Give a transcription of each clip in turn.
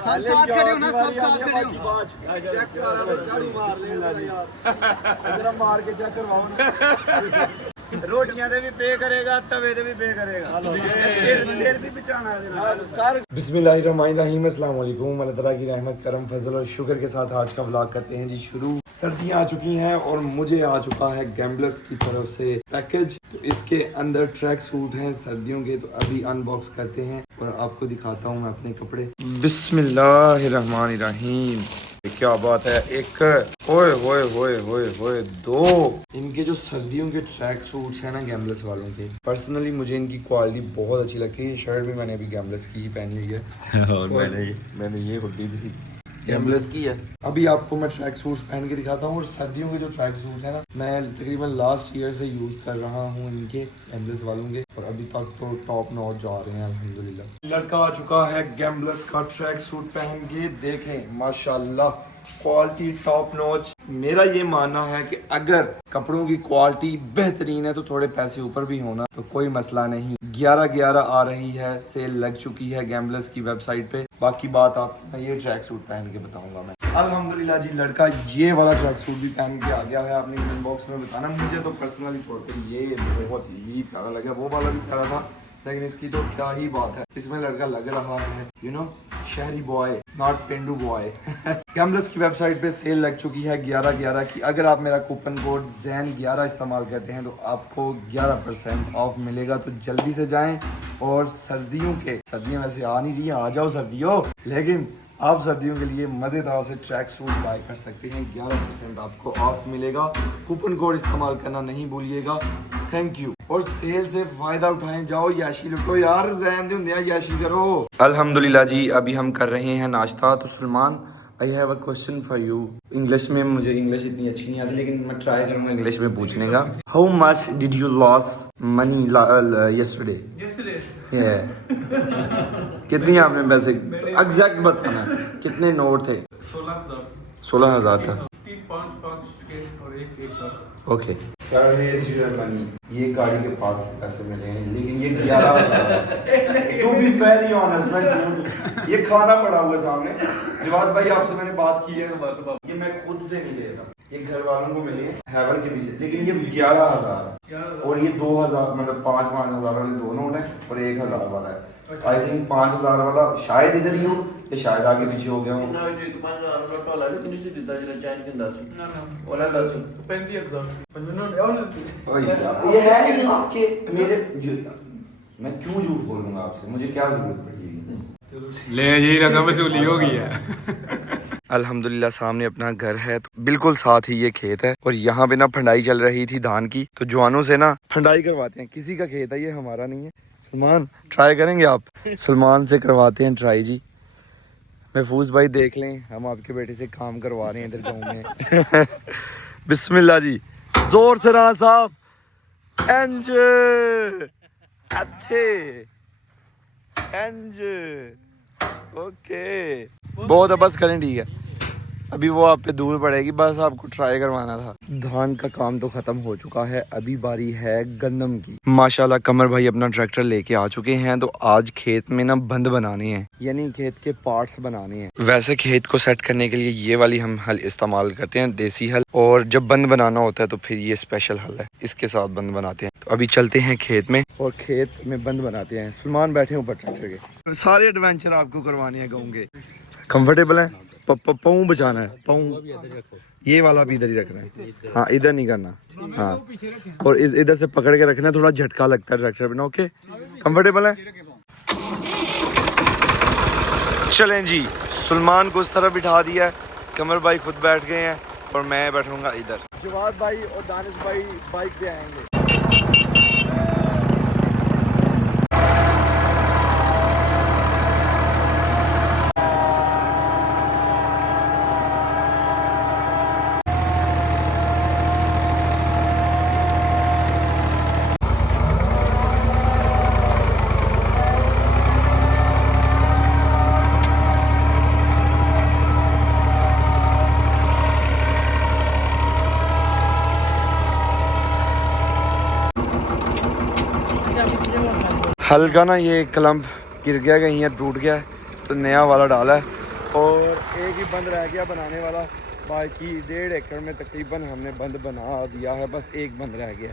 सब साथ खड़े हो ना, सब साथ खड़े हो। चेक करा झाड़ू मार ले यार, जरा मार के चेक करवाओ ना। रोटियां दे भी पे करेगा, तवे दे भी पे करेगा, शेर भी बचाना है सर। बिस्मिल्लाहिर्रहमानिर्रहीम, अस्सलाम वालेकुम। अल्लाह ताला की रहमत, करम, फजल और शुक्र के साथ आज का व्लॉग करते हैं जी शुरू। सर्दियां आ चुकी हैं और मुझे आ चुका है गैम्बलर्स की तरफ से पैकेज। तो इसके अंदर ट्रैक सूट हैं सर्दियों के, तो अभी अनबॉक्स करते हैं और आपको दिखाता हूँ मैं अपने कपड़े। बिस्मिल्लाहिर्रहमानिर्रहीम, क्या बात है। एक ओए होए होए होए होए, दो इनके जो सर्दियों के ट्रैक सूट्स हैं ना गैम्बलर्स वालों के, पर्सनली मुझे इनकी क्वालिटी बहुत अच्छी लगती है। शर्ट भी मैंने अभी गैम्बलर्स की ही पहनी हुई है और मैंने ये हुडी भी गैम्बलर्स की है। अभी आपको मैं ट्रैक सूट्स पहन के दिखाता हूँ। और सर्दियों के जो ट्रैक सूट्स हैं ना, मैं तकरीबन लास्ट ईयर से यूज कर रहा हूँ इनके गैम्बलर्स वालों के, और अभी तक तो टॉप नॉच जा रहे हैं अल्हम्दुलिल्लाह। लड़का आ चुका है गैम्बलर्स का ट्रैक सूट पहन के, देखें माशाल्लाह क्वालिटी टॉप नॉच। मेरा ये मानना है कि अगर कपड़ों की क्वालिटी बेहतरीन है तो थोड़े पैसे ऊपर भी होना तो कोई मसला नहीं। 11/11 आ रही है, सेल लग चुकी है गैम्बलर्स की वेबसाइट पे। बाकी बात आप मैं ये ट्रैक सूट पहन के बताऊंगा मैं। अल्हम्दुलिल्लाह जी, लड़का ये वाला ट्रैक सूट भी पहन के आ गया है। आपने कमेंट बॉक्स में बताना। मुझे तो पर्सनली तौर पर ये बहुत ही प्यारा लगा, वो वाला भी प्यारा था, लेकिन इसकी तो क्या ही बात है। इसमें लड़का लग रहा है यू नो शहरी boy, not Pendu boy. Gamblers की वेबसाइट पे सेल लग चुकी है 11/11 की। अगर आप मेरा कूपन कोड ZEN11 इस्तेमाल करते हैं तो आपको 11% ऑफ मिलेगा। तो जल्दी से जाएं। और सर्दियां वैसे आ नहीं रही हैं, आ जाओ सर्दियों, लेकिन आप सर्दियों के लिए मज़ेदार से ट्रैक सूट बाय कर सकते हैं। 11% आपको ऑफ मिलेगा। कूपन कोड इस्तेमाल करना नहीं भूलिएगा। Thank you. और सेल से फायदा उठाएं, जाओ याशी लुटो यार, रहन दे याशी करो। अल्हम्दुलिल्लाह जी, अभी हम कर रहे हैं नाश्ता। तो Salman, I have a question for you. English में, मुझे इंग्लिश इतनी अच्छी नहीं आती, लेकिन मैं ट्राई करूंगा इंग्लिश में पूछने का। How much did you loss money yesterday? कितनी आपने पैसे एग्जैक्ट बताना, कितने नोट थे? 16,000 था। ओके सर, ये गाड़ी के पास पैसे मिले हैं, लेकिन ये 11,000 टू बी वेरी ऑनेस्ट, मैं ये खाना पड़ा हुआ है सामने। जवाद भाई, आपसे मैंने बात की है, ये मैं खुद से नहीं ले रहा, ये घर वालों को मिले हैवल के पीछे, लेकिन ये 11,000 और ये 2,000 मतलब 5,000 वाले दो नोट है और 1,000 वाला है। आई थिंक 5,000 वाला शायद इधर ही हो, ये शायद आगे पीछे हो गया हो। ये है नहीं आपके मेरे, मैं क्यों झूठ बोलूंगा आपसे, मुझे क्या जरूरत पड़ेगी। ले जी, रकम वसूली हो गई है। अल्हम्दुलिल्लाह सामने अपना घर है, तो बिल्कुल साथ ही ये खेत है। और यहाँ पे ना फंडाई चल रही थी धान की, तो जवानों से ना फंडाई करवाते हैं। किसी का खेत है ये, हमारा नहीं है। सलमान, ट्राई करेंगे आप? सलमान से करवाते हैं ट्राई जी। महफूज भाई देख लें, हम आपके बेटे से काम करवा रहे हैं इधर गाँव में। बिस्मिल्लाह जी, जोर से राणा साहब। एंज ओके, बहुत है, बस करें, ठीक है। अभी वो आप पे दूर पड़ेगी, बस आपको ट्राई करवाना था। धान का काम तो खत्म हो चुका है, अभी बारी है गंदम की। माशाल्लाह कमर भाई अपना ट्रैक्टर लेके आ चुके हैं। तो आज खेत में ना बंद बनाने हैं, यानी खेत के पार्ट्स बनाने हैं। वैसे खेत को सेट करने के लिए ये वाली हम हल इस्तेमाल करते हैं, देसी हल। और जब बंद बनाना होता है तो फिर ये स्पेशल हल है, इसके साथ बंद बनाते हैं। तो अभी चलते हैं खेत में और खेत में बंद बनाते हैं। सलमान बैठे ऊपर ट्रैक्टर के, सारे एडवेंचर आपको करवाने हैं गाँव के। कंफर्टेबल है, पाँव बचाना है, पाँव ये वाला भी इधर ही रखना है, हाँ इधर नहीं करना, हाँ और इधर से पकड़ के रखना है, थोड़ा झटका लगता है ट्रैक्टर पे ना। ओके, कंफर्टेबल है। चलें जी, सलमान को उस तरफ बिठा दिया है, कमर भाई खुद बैठ गए हैं और मैं बैठूंगा इधर। जवाद भाई और दानिश भाई बाइक पे आएंगे। हल्का ना ये क्लम्प गिर गया, कहीं टूट गया है, तो नया वाला डाला है। और एक ही बंद रह गया बनाने वाला, बाकी 1.5 एकड़ में तकरीबन हमने बंद बना दिया है, बस एक बंद रह गया।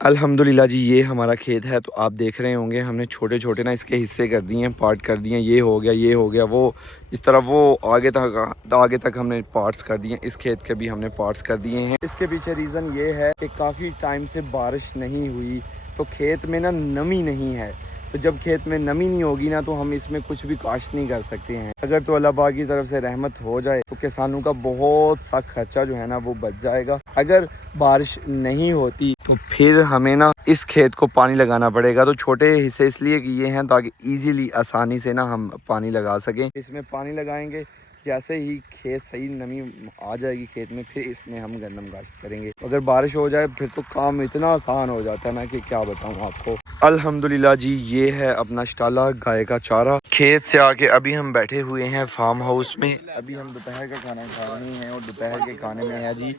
अल्हम्दुलिल्लाह जी, ये हमारा खेत है। तो आप देख रहे होंगे हमने छोटे छोटे ना इसके हिस्से कर दिए हैं, पार्ट कर दिए हैं। ये हो गया, ये हो गया, वो इस तरह वो आगे तक हमने पार्ट्स कर दिए हैं। इस खेत के भी हमने पार्ट्स कर दिए हैं। इसके पीछे रीज़न ये है कि काफ़ी टाइम से बारिश नहीं हुई, तो खेत में ना नमी नहीं है। तो जब खेत में नमी नहीं होगी ना, तो हम इसमें कुछ भी काश्त नहीं कर सकते हैं। अगर तो अल्लाह पाक की तरफ से रहमत हो जाए तो किसानों का बहुत सा खर्चा जो है ना वो बच जाएगा। अगर बारिश नहीं होती तो फिर हमें ना इस खेत को पानी लगाना पड़ेगा। तो छोटे हिस्से इसलिए किए हैं ताकि इजीली आसानी से ना हम पानी लगा सकें। इसमें पानी लगाएंगे, जैसे ही खेत सही नमी आ जाएगी खेत में, फिर इसमें हम गंदम काश्त करेंगे। अगर बारिश हो जाए फिर तो काम इतना आसान हो जाता है ना कि क्या बताऊं आपको। अल्हम्दुलिल्लाह जी, ये है अपना स्टाला गाय का चारा। खेत से आके अभी हम बैठे हुए हैं फार्म हाउस में। अभी हम दोपहर का खाना खा रहे हैं और दोपहर के खाने में है जी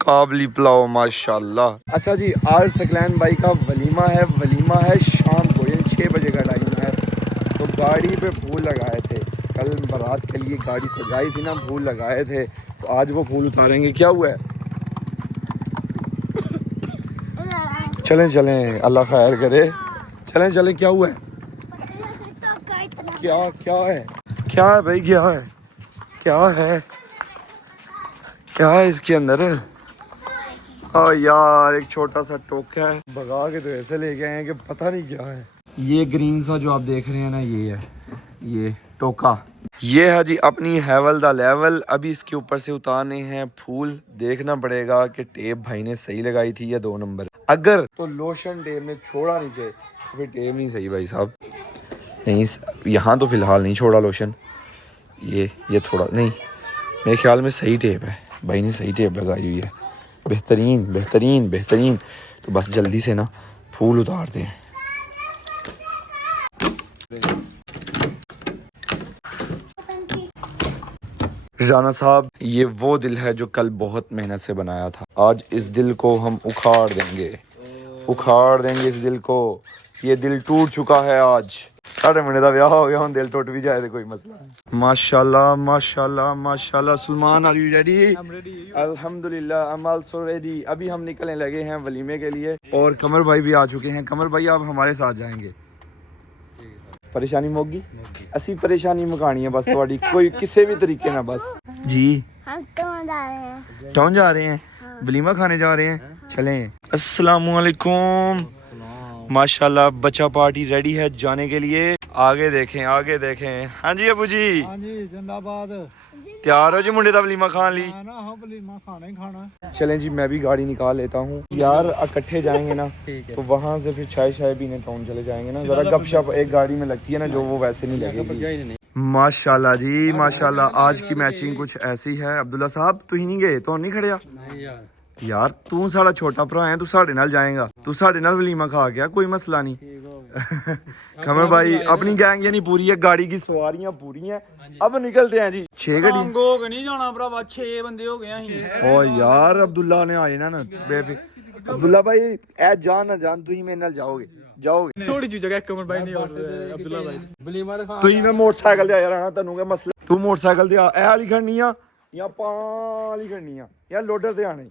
काबली पुलाव माशाल्लाह। अच्छा जी, आज सकलैन भाई का वलीमा है शाम को, ये 6 बजे का टाइम है। तो गाड़ी पे फूल लगाए थे, कल बारात के लिए गाड़ी सजाई थी ना, फूल लगाए थे। तो आज वो फूल उतारेंगे। क्या हुआ है? चलें अल्लाह खैर करे। चलें क्या हुआ है? क्या है भाई, क्या है इसके अंदर? यार एक छोटा सा टोका है, भगा के तो ऐसे ले गए हैं कि पता नहीं क्या है। ये ग्रीन सा जो आप देख रहे हैं ना, ये है ये टोका। ये है जी अपनी हैवल दा लेवल। अभी इसके ऊपर से उतारने हैं फूल। देखना पड़ेगा कि टेप भाई ने सही लगाई थी या 2 नंबर। अगर तो लोशन टेप ने छोड़ा नीचे, फिर टेप नहीं सही भाई साहब। नहीं, यहाँ तो फिलहाल नहीं छोड़ा लोशन। ये थोड़ा नहीं, मेरे ख्याल में सही टेप है, भाई ने सही टेप लगाई हुई है। बेहतरीन। तो बस जल्दी से ना फूल उतारते हैं। राना साहब, ये वो दिल है जो कल बहुत मेहनत से बनाया था। आज इस दिल को हम उखाड़ देंगे इस दिल को। ये दिल टूट चुका है आज। 8 महीने का ब्याह हो गया, हम दिल टूट भी जाए तो कोई मसला है। माशाल्लाह। Salman, are you ready? अल्हम्दुलिल्लाह, आई एम आल्सो रेडी। अभी हम निकलने लगे हैं वलीमे के लिए और कमर भाई भी आ चुके हैं। कमर भाई आप हमारे साथ जाएंगे। परेशानी मुक्की असी परेशानी मुकानी है बस थोड़ी, कोई किसी भी तरीके ना बस जी। हम टाउन जा रहे हैं, वलीमा खाने जा रहे हैं। चलें। अस्सलामुअलैकुम। माशाल्लाह बच्चा पार्टी रेडी है जाने के लिए। आगे देखें। हाँ जी अबू जी, हाँ जी जिंदाबाद। तैयार हो जी मुंडे दा वलीमा खान ली? वलीमा खाना ही खाना। चलें जी, मैं भी गाड़ी निकाल लेता हूँ यार। इकट्ठे जाएंगे ना तो वहाँ से फिर चाय पीने टाउन चले जाएंगे ना। जरा गपशप एक गाड़ी में लगती है ना, जो वो वैसे नहीं लगेगी। माशाल्लाह जी माशाल्लाह, आज की मैचिंग कुछ ऐसी है। अब्दुल्ला साहब तू ही नहीं गए तो नहीं खड़िया यार, तू साड़ा छोटा भरा है, तू साढ़े नाल जाएगा, तू साढ़े नाल वलीमा खा गया, कोई मसला नहीं। कमर भाई अपनी गैंग यानी पूरी है, गाड़ी की सवारियां पूरी हैं। अब निकलते हैं जी। 6 गाड़ी नहीं जाना भरावा, 6 बंदे हो गए हैं। ओ यार अब्दुल्ला ने आए ना बेफिक्र। अब्दुल्ला भाई ए जान ना जान, तू ही मेरे नाल जाओगे थोड़ी जी जगह कमर भाई नहीं और अब्दुल्ला भाई वलीमा दा खाना। तू ही मैं मोटरसाइकिल ते आ जाना, तन्नू क्या मसला? तू मोटरसाइकिल ते आ, ए वाली खड़नी आ या पाली खड़नी आ या लोडर ते आने?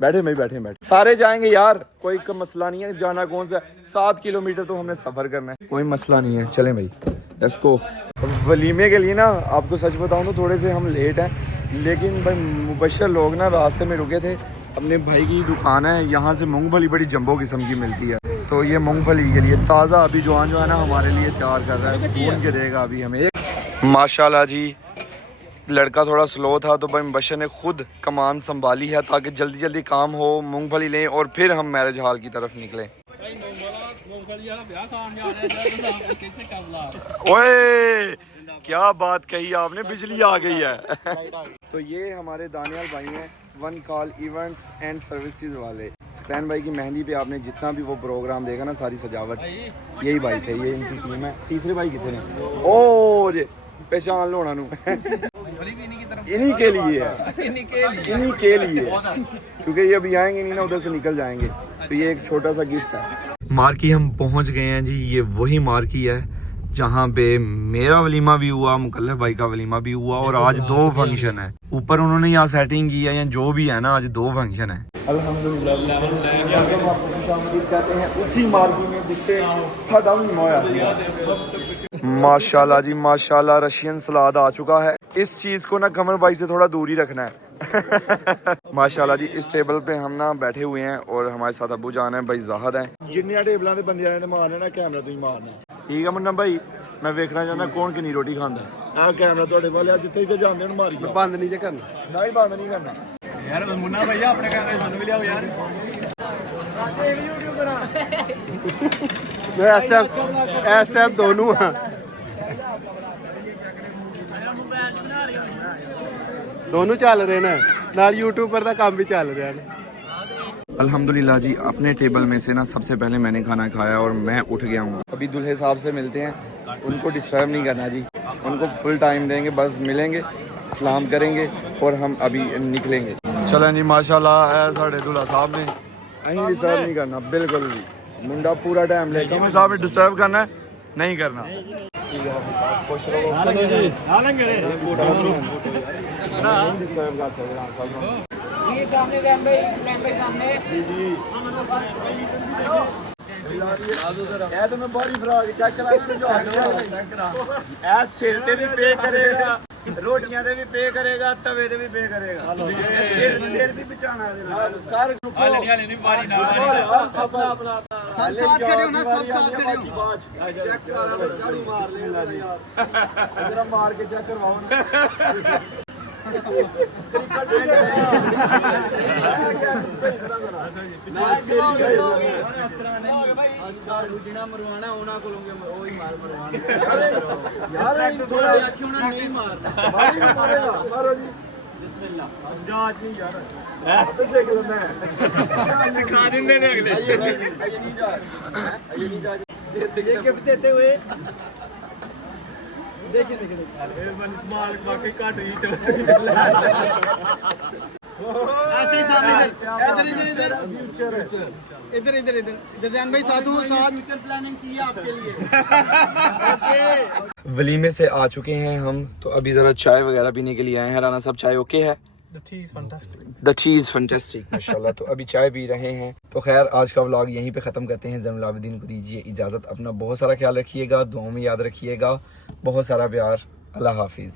बैठे सारे जाएंगे यार, कोई मसला नहीं है। जाना कौन सा 7 किलोमीटर तो हमने सफर करना है, कोई मसला नहीं है। चलें भाई लेट्स गो। वलीमे के लिए ना आपको सच बताऊं तो थोड़े से हम लेट हैं, लेकिन भाई मुबशर लोग ना रास्ते में रुके थे। अपने भाई की दुकान है, यहाँ से मूंगफली बड़ी जंबो किस्म की मिलती है। तो ये मूंगफली के लिए ताज़ा अभी जवान जो है ना हमारे लिए तैयार कर रहा है, भून के देगा अभी हमें। माशाल्लाह जी, लड़का थोड़ा स्लो था तो भाई मुबशर ने खुद कमान संभाली है ताकि जल्दी जल्दी काम हो। मूंगफली लें और फिर हम मैरिज हॉल की तरफ निकलें। ओए क्या बात कही आपने, बिजली आ गई है। तो ये हमारे दानियाल भाई हैं, one call events and services वाले। सकलैन भाई की मेहंदी पे आपने जितना भी वो प्रोग्राम देखा ना, सारी सजावट यही भाई थे, ये इनकी टीम है। तीसरे भाई कितने हैं? ओ जे पहचान लो ना, इन्हीं के लिए क्योंकि ये अभी आएंगे नहीं ना, उधर से निकल जाएंगे। तो ये एक छोटा सा गिफ्ट है। मार्की हम पहुंच गए हैं जी। ये वही मार्की है जहाँ पे मेरा वलीमा भी हुआ, मुकल्लफ भाई का वलीमा भी हुआ और आज 2 फंक्शन है। ऊपर उन्होंने यहाँ सेटिंग की है या जो भी है ना, आज 2 फंक्शन है। अल्हम्दुलिल्लाह कहते हैं उसी मार्की में जिससे साडा वलीमा होया। माशाल्लाह जी माशाल्लाह, रशियन सलाद आ चुका है। इस चीज को ना कमर भाई से थोड़ा दूर ही रखना है। माशाल्लाह जी, इस टेबल पे हम ना बैठे हुए हैं और हमारे साथ अबू जान है, भाई जाहद है। जिन्निया टेबलों से बंदे आए मारना ना कैमरा तुम मारना, ठीक है मुन्ना भाई। मैं वेखना चाहता कौन कितनी रोटी खाता है। कैमरा थोड़े वाले जिथे इधर जाते हैं मारी बंद नहीं करना, ना ही बंद नहीं करना यार। मुन्ना भैया अपने कैमरे सानू भी लियाओ यार। इस टाइम दोनों दोनों चल रहे हैं नाल यूट्यूबर का काम भी चल रहा है। अल्हम्दुलिल्लाह जी, अपने टेबल में से ना सबसे पहले मैंने खाना खाया और मैं उठ गया हूँ। अभी दूल्हे साहब से मिलते हैं, उनको डिस्टर्ब नहीं करना जी, उनको फुल टाइम देंगे, बस मिलेंगे, सलाम करेंगे और हम अभी निकलेंगे। चलें जी, माशाल्लाह है साढ़े दूल्हा साहब ने, अहीं डिस्टर्ब नहीं करना बिल्कुल भी। मुंडा पूरा टाइम ले कमर साहब ने डिस्टर्ब करना है, नहीं करना। खुश रहो। सिर ते भी पे करेगा, रोटियां ते भी पे करेगा, तवे ते भी पे करेगा, सिर भी बचाना सारे सब साथ खड़े हो ना, सब साथ खड़े हो। चेक करा झाड़ू मार ले यार, जरा मार के चेक करवाओ ना। मरवाना होना को नहीं मारना जांच नहीं जा रहा सिख लेना है, सिखा देंगे अगले। ये गिफ्ट देते हुए देखिए ऐसे ही सामने इधर इधर इधर इधर इधर जैन भाई साधु साथ फ्यूचर प्लानिंग की है आपके लिए। वलीमे से आ चुके हैं हम, तो अभी ज़रा चाय वगैरह पीने के लिए आए हैं। राना सब चाय ओके है? द चीज़ फंटास्टिक माशाल्लाह। तो अभी चाय पी रहे हैं। तो खैर आज का व्लॉग यहीं पे ख़त्म करते हैं। ज़ैनुल आबिदीन को दीजिए इजाज़त। अपना बहुत सारा ख्याल रखिएगा, दुआओं में याद रखिएगा, बहुत सारा प्यार। अल्लाह हाफिज़।